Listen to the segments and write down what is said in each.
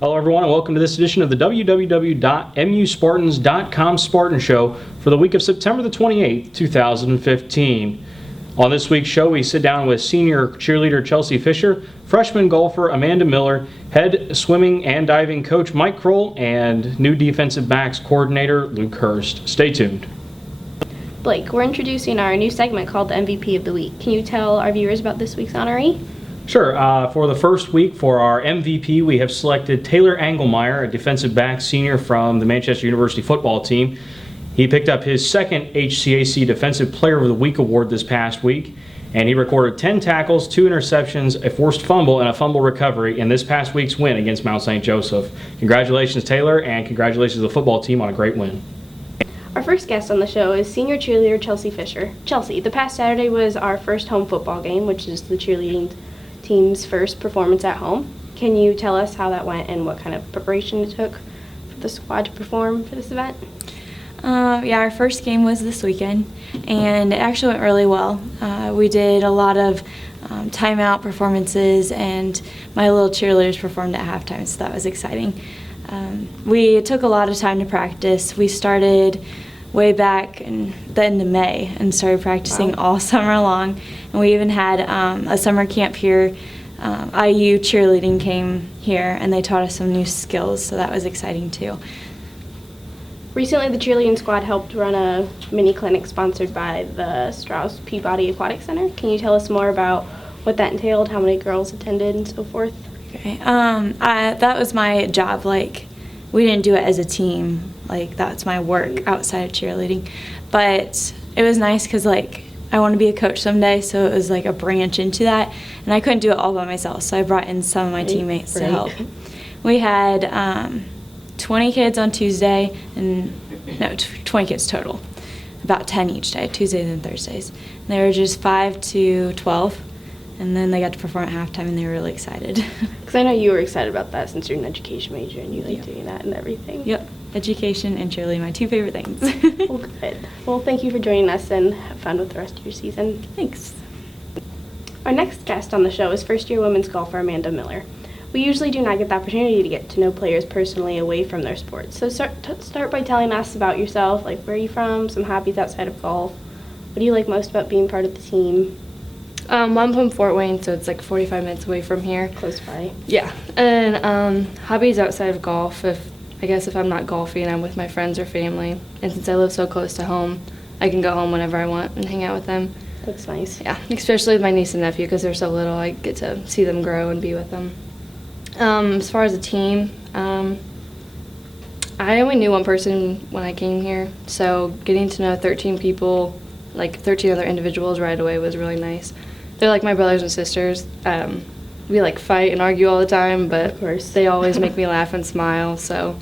Hello, everyone, and welcome to this edition of the www.muspartans.com Spartan Show for the week of September the 28th, 2015. On this week's show, we sit down with senior cheerleader Chelsie Fisher, freshman golfer Amanda Miller, head swimming and diving coach Mike Kroll, and new defensive backs coordinator Luke Hurst. Stay tuned. Blake, we're introducing our new segment called the MVP of the Week. Can you tell our viewers about this week's honoree? Sure. For the first week for our MVP, we have selected Taylor Engelmeyer, a defensive back senior from the Manchester University football team. He picked up his second HCAC Defensive Player of the Week award this past week, and he recorded 10 tackles, 2 interceptions, a forced fumble, and a fumble recovery in this past week's win against Mount St. Joseph. Congratulations, Taylor, and congratulations to the football team on a great win. Our first guest on the show is senior cheerleader Chelsie Fisher. Chelsie, the past Saturday was our first home football game, which is the cheerleading team's first performance at home. Can you tell us how that went and what kind of preparation it took for the squad to perform for this event? Yeah, our first game was this weekend, and it actually went really well. We did a lot of timeout performances, and my little cheerleaders performed at halftime, so that was exciting. We took a lot of time to practice. We started way back in the end of May and started practicing all summer long. And we even had a summer camp here. IU cheerleading came here and they taught us some new skills, so that was exciting too. Recently, the cheerleading squad helped run a mini clinic sponsored by the Strauss Peabody Aquatic Center. Can you tell us more about what that entailed, how many girls attended, and so forth? Okay. That was my job. We didn't do it as a team. That's my work outside of cheerleading. But it was nice because, I want to be a coach someday, so it was a branch into that. And I couldn't do it all by myself, so I brought in some of my teammates to help. We had 20 kids on Tuesday, 20 kids total, about 10 each day, Tuesdays and Thursdays. And they were just 5 to 12. And then they got to perform at halftime, and they were really excited. Because I know you were excited about that since you're an education major and you like doing that and everything. Yep, education and cheerleading, my two favorite things. Well, good. Well, thank you for joining us, and have fun with the rest of your season. Thanks. Our next guest on the show is first-year women's golfer Amanda Miller. We usually do not get the opportunity to get to know players personally away from their sports. So start by telling us about yourself, where are you from, some hobbies outside of golf. What do you like most about being part of the team? I'm from Fort Wayne, so it's 45 minutes away from here. Close by. Yeah, and hobbies outside of golf. If I'm not golfing, I'm with my friends or family. And since I live so close to home, I can go home whenever I want and hang out with them. That's nice. Yeah, especially with my niece and nephew because they're so little. I get to see them grow and be with them. As far as a team, I only knew one person when I came here, so getting to know 13 people, 13 other individuals right away was really nice. They're like my brothers and sisters. We fight and argue all the time, but of course they always make me laugh and smile, so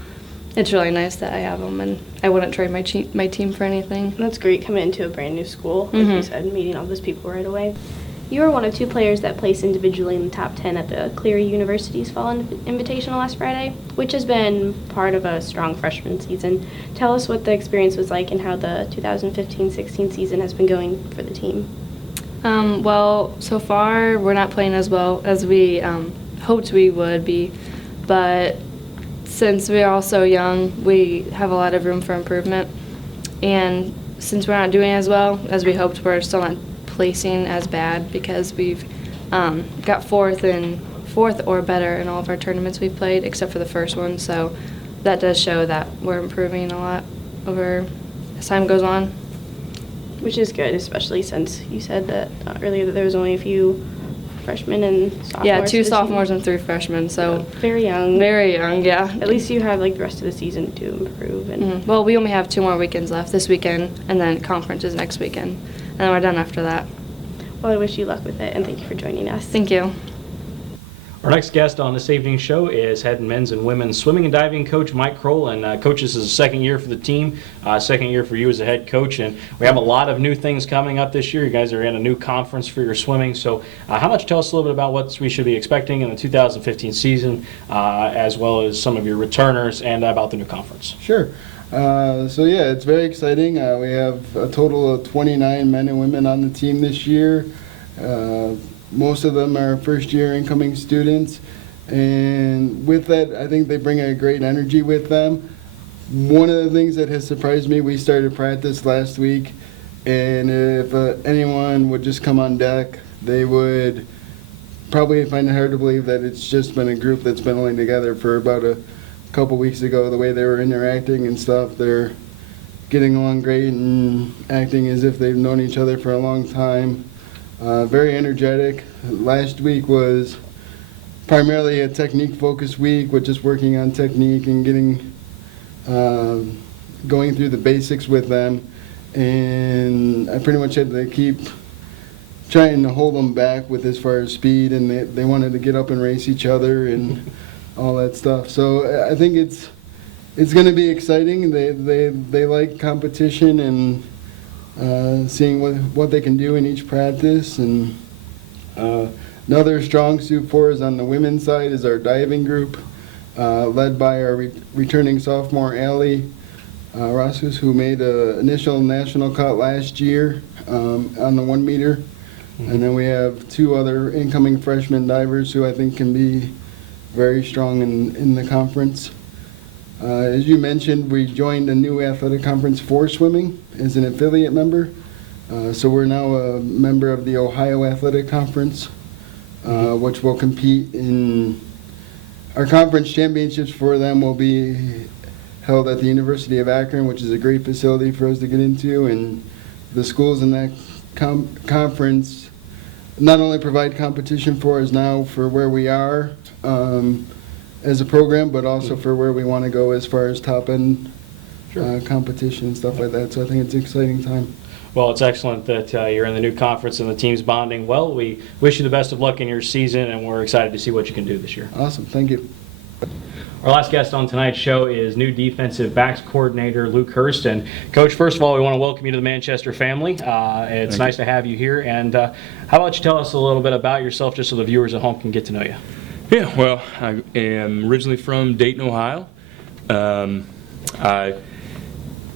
it's really nice that I have them, and I wouldn't trade my team for anything. That's great coming into a brand new school, like you said, meeting all those people right away. You were one of 2 players that placed individually in the top 10 at the Cleary University's Fall Invitational last Friday, which has been part of a strong freshman season. Tell us what the experience was like and how the 2015-16 season has been going for the team. Well, so far we're not playing as well as we hoped we would be, but since we are all so young, we have a lot of room for improvement. And since we're not doing as well as we hoped, we're still not placing as bad because we've got fourth or better in all of our tournaments we've played, except for the first one. So that does show that we're improving a lot over as time goes on. Which is good, especially since you said that earlier that there was only a few freshmen and sophomores. Yeah, 2 sophomores and 3 freshmen, so very young. Very young, yeah. At least you have the rest of the season to improve. And Well, we only have 2 more weekends left, this weekend, and then conference is next weekend, and then we're done after that. Well, I wish you luck with it, and thank you for joining us. Thank you. Our next guest on this evening's show is head men's and women's swimming and diving coach Mike Kroll. And Coach, this is the second year for the team, second year for you as a head coach. And we have a lot of new things coming up this year. You guys are in a new conference for your swimming. So how much tell us a little bit about what we should be expecting in the 2015 season, as well as some of your returners and about the new conference? Sure. It's very exciting. We have a total of 29 men and women on the team this year. Most of them are first-year incoming students. And with that, I think they bring a great energy with them. One of the things that has surprised me, we started practice last week, and if anyone would just come on deck, they would probably find it hard to believe that it's just been a group that's been only together for about a couple weeks ago. The way they were interacting and stuff, they're getting along great and acting as if they've known each other for a long time. Very energetic. Last week was primarily a technique-focused week with just working on technique and getting going through the basics with them. And I pretty much had to keep trying to hold them back with as far as speed, and they wanted to get up and race each other and all that stuff. So I think it's going to be exciting. They like competition and seeing what they can do in each practice. And another strong suit for us on the women's side is our diving group, led by our returning sophomore Allie Roskus, who made an initial national cut last year on the 1 meter. And then we have 2 other incoming freshman divers who I think can be very strong in the conference. As you mentioned, we joined a new athletic conference for swimming as an affiliate member. So we're now a member of the Ohio Athletic Conference, which will compete in our conference championships. For them will be held at the University of Akron, which is a great facility for us to get into. And the schools in that conference not only provide competition for us now for where we are as a program, but also for where we want to go as far as top-end competition and stuff like that. So I think it's an exciting time. Well, it's excellent that you're in the new conference and the team's bonding well. We wish you the best of luck in your season, and we're excited to see what you can do this year. Awesome. Thank you. Our last guest on tonight's show is new defensive backs coordinator Luke Hurst. And Coach, first of all, we want to welcome you to the Manchester family. It's nice to have you here. And how about you tell us a little bit about yourself, just so the viewers at home can get to know you? Yeah, well, I am originally from Dayton, Ohio. I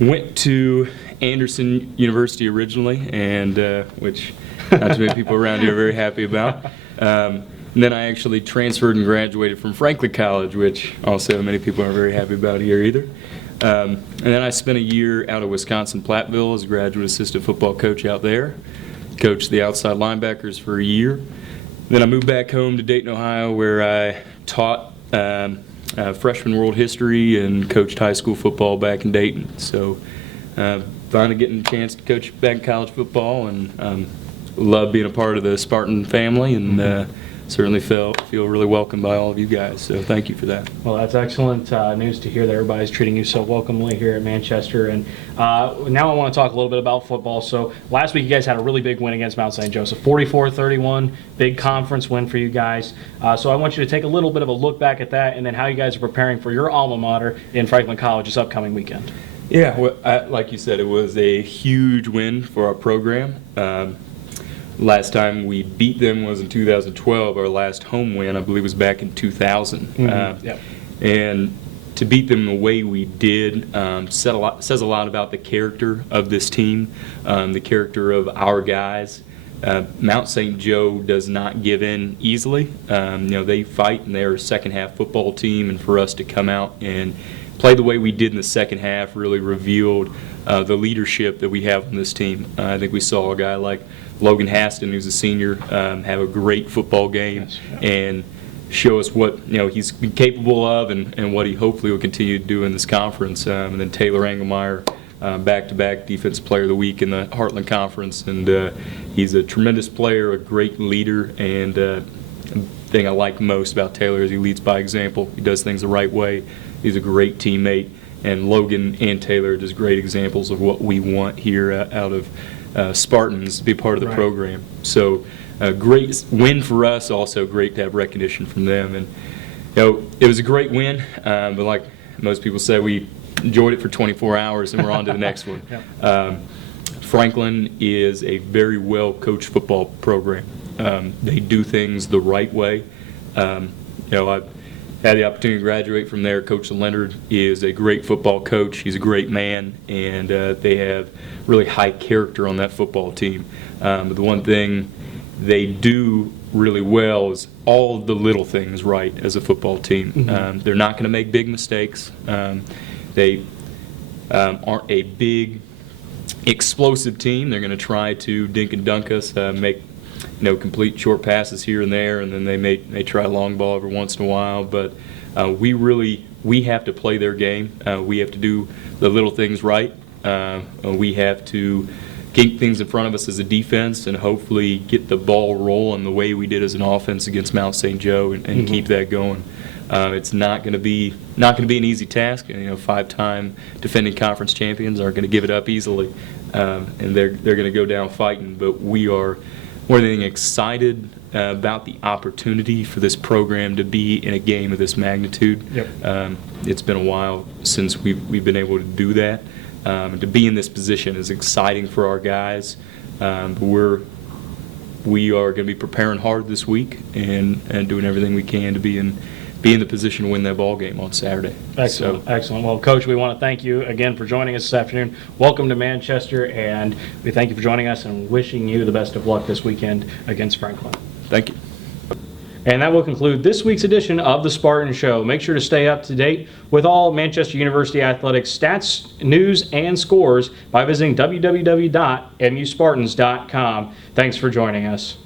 went to Anderson University originally, and which not too many people around here are very happy about. And then I actually transferred and graduated from Franklin College, which also many people aren't very happy about here either. And then I spent a year out of Wisconsin Platteville as a graduate assistant football coach out there. Coached the outside linebackers for a year. Then I moved back home to Dayton, Ohio, where I taught freshman world history and coached high school football back in Dayton. So finally getting a chance to coach back in college football, and love being a part of the Spartan family, and certainly feel really welcomed by all of you guys, so thank you for that. Well, that's excellent news to hear that everybody's treating you so welcomely here at Manchester. And now I want to talk a little bit about football. So last week you guys had a really big win against Mount St. Joseph, 44-31, big conference win for you guys. So I want you to take a little bit of a look back at that, and then how you guys are preparing for your alma mater in Franklin College this upcoming weekend. Yeah, well, like you said, it was a huge win for our program. Last time we beat them was in 2012. Our last home win, I believe, was back in 2000. And to beat them the way we did says a lot about the character of this team, the character of our guys. Mount St. Joe does not give in easily. They fight, and they're a second-half football team, and for us to come out and play the way we did in the second half really revealed the leadership that we have on this team. I think we saw a guy like Logan Haston, who's a senior, have a great football game and show us what he's capable of, and what he hopefully will continue to do in this conference. And then Taylor Engelmeyer, back-to-back Defensive Player of the Week in the Heartland Conference, and he's a tremendous player, a great leader, and the thing I like most about Taylor is he leads by example. He does things the right way. He's a great teammate, and Logan and Taylor are just great examples of what we want here out of Spartans to be part of the program. So a great win for us, also great to have recognition from them. And it was a great win, but like most people say, we enjoyed it for 24 hours and we're on to the next one. Franklin is a very well coached football program. They do things the right way. I've had the opportunity to graduate from there. Coach Leonard is a great football coach. He's a great man, and they have really high character on that football team. But the one thing they do really well is all the little things right as a football team. They're not going to make big mistakes. They aren't a big, explosive team. They're going to try to dink and dunk us, make complete short passes here and there, and then they may try a long ball every once in a while. But we have to play their game. We have to do the little things right. We have to keep things in front of us as a defense and hopefully get the ball rolling the way we did as an offense against Mount St. Joe and keep that going. It's not going to be an easy task. 5-time defending conference champions aren't going to give it up easily, and they're going to go down fighting. But we are more than anything excited about the opportunity for this program to be in a game of this magnitude. Yep. It's been a while since we've been able to do that. To be in this position is exciting for our guys. But we are going to be preparing hard this week and doing everything we can to be in the position to win that ball game on Saturday. Excellent, excellent. Well, Coach, we want to thank you again for joining us this afternoon. Welcome to Manchester, and we thank you for joining us and wishing you the best of luck this weekend against Franklin. Thank you. And that will conclude this week's edition of the Spartan Show. Make sure to stay up to date with all Manchester University athletics stats, news, and scores by visiting www.muspartans.com. Thanks for joining us.